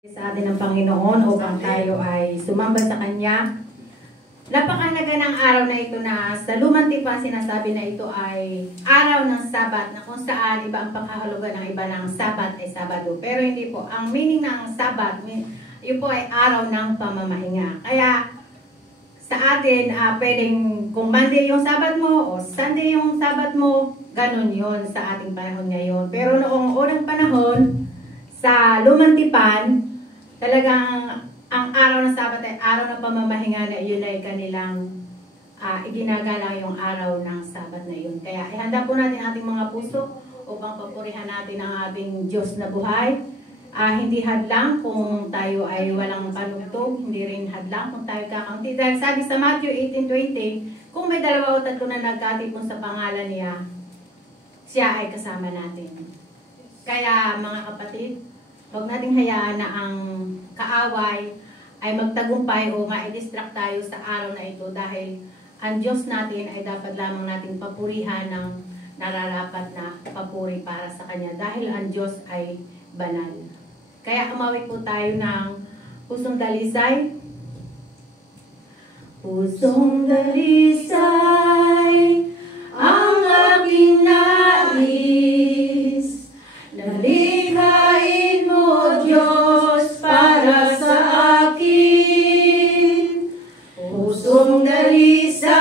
Sa atin ng Panginoon upang tayo ay sumamba sa Kanya. Napakahalaga ng araw na ito na sa Lumang Tipan sinasabi na ito ay araw ng Sabat na kung saan iba ang pagkahulugan ng iba ng Sabat ay Sabado. Pero hindi po. Ang meaning ng Sabat, yun po ay araw ng pamamahinga. Kaya sa atin, pwedeng kung Monday yung Sabat mo o Sunday yung Sabat mo, ganun yun sa ating panahon ngayon. Pero noong unang panahon, sa Lumang Tipan, talagang ang araw ng Sabat ay araw ng pamamahinga na iyon ay kanilang iginagalang yung araw ng Sabat na yun. Kaya ihanda po natin ating mga puso upang papurihan natin ang ating Diyos na buhay. Hindi hadlang kung tayo ay walang panugtog, hindi rin hadlang kung tayo kakaunti. Dahil sabi sa Matthew 18:20, kung may 2 o 3 na nagkatipon sa pangalan niya, siya ay kasama natin. Kaya mga kapatid, huwag nating hayaan na ang kaaway ay magtagumpay o ma-distract tayo sa araw na ito dahil ang Diyos natin ay dapat lamang nating papurihan ng nararapat na papuri para sa Kanya dahil ang Diyos ay banal. Kaya umawit po tayo ng Pusong Dalisay. Pusong dalisay ang aking nais, nalikhain mo Diyos para sa akin. Pusong dalisay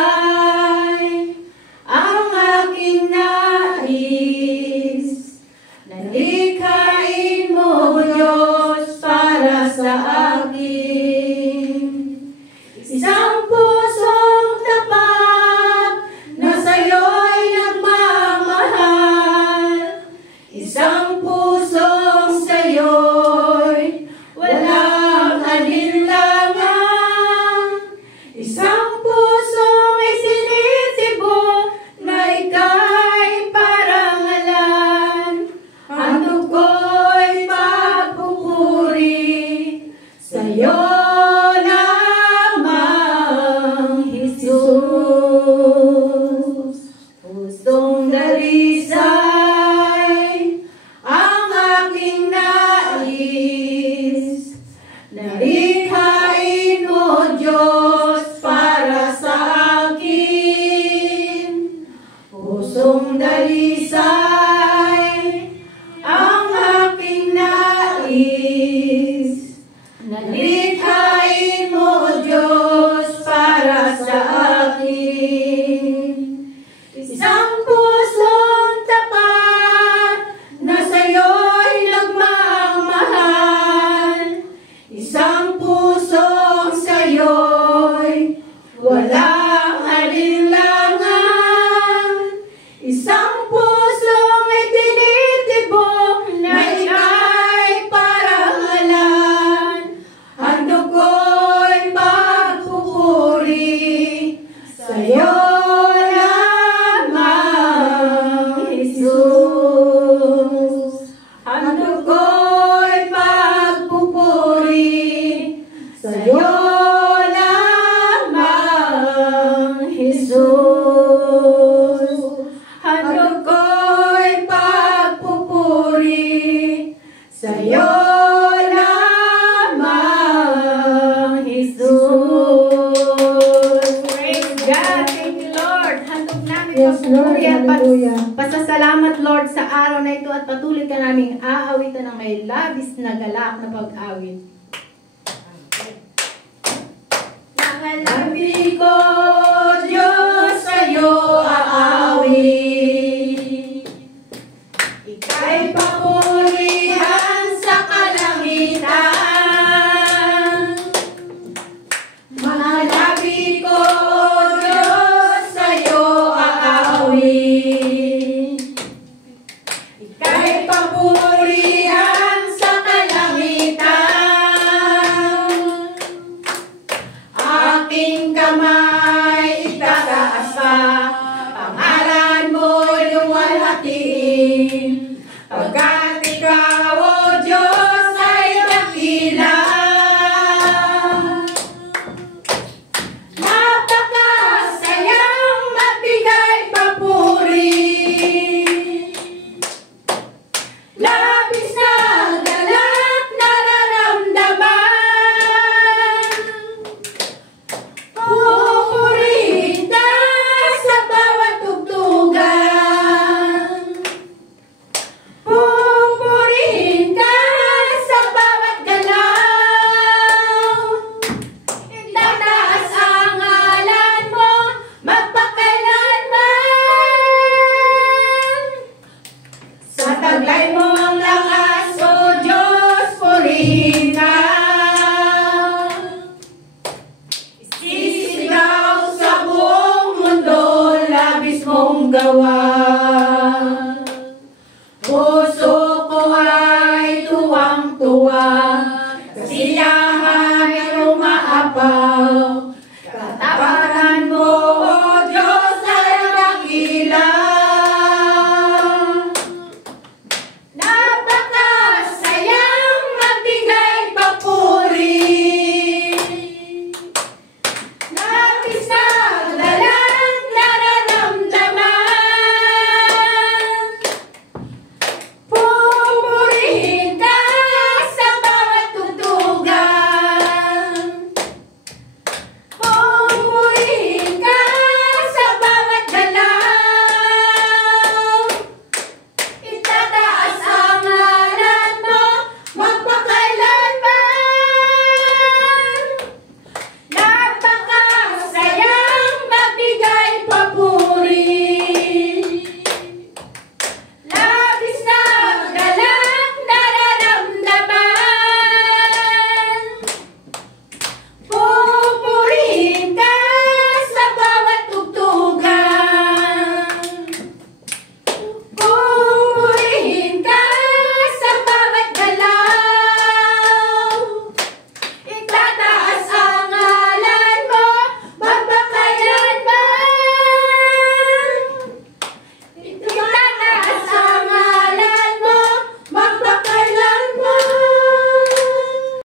ang aking nais, nalikhain mo Diyos para sa akin. Isang pusong tapat na sa'yo'y nagmamahal, isang pusong sa'yo'y walang alinlangan, isang pusong isinisibo na ika'y parangalan. Handog ko'y pagpupuri sa'yo lamang, Jesus. Pusong dalisay ang aking nais, nalikhain mo Diyos para sa akin. Pusong dalisay ang aking nais, nalikhain mo Diyos para sa akin. Isang pusong tapat na sa'yo'y nagmamahal, isang pusong sa'yo'y walang alinlangan, isang pusong itinitibok na ika'y parangalan. Handog ko'y pagpupuri sa'yo lamang, Jesus. Handog ko'y pagpupuri sa'yo lamang, Jesus. Handog ko'y pagpupuri sa'yo lamang, Jesus. Praise God. Thank you, Lord. Handog namin Yes, Lord. pagpupuri at Hallelujah. pasasalamat, Lord, sa araw na ito at patuloy ka naming aawitan ng may labis na galak na pag-awit. Nangalabi ko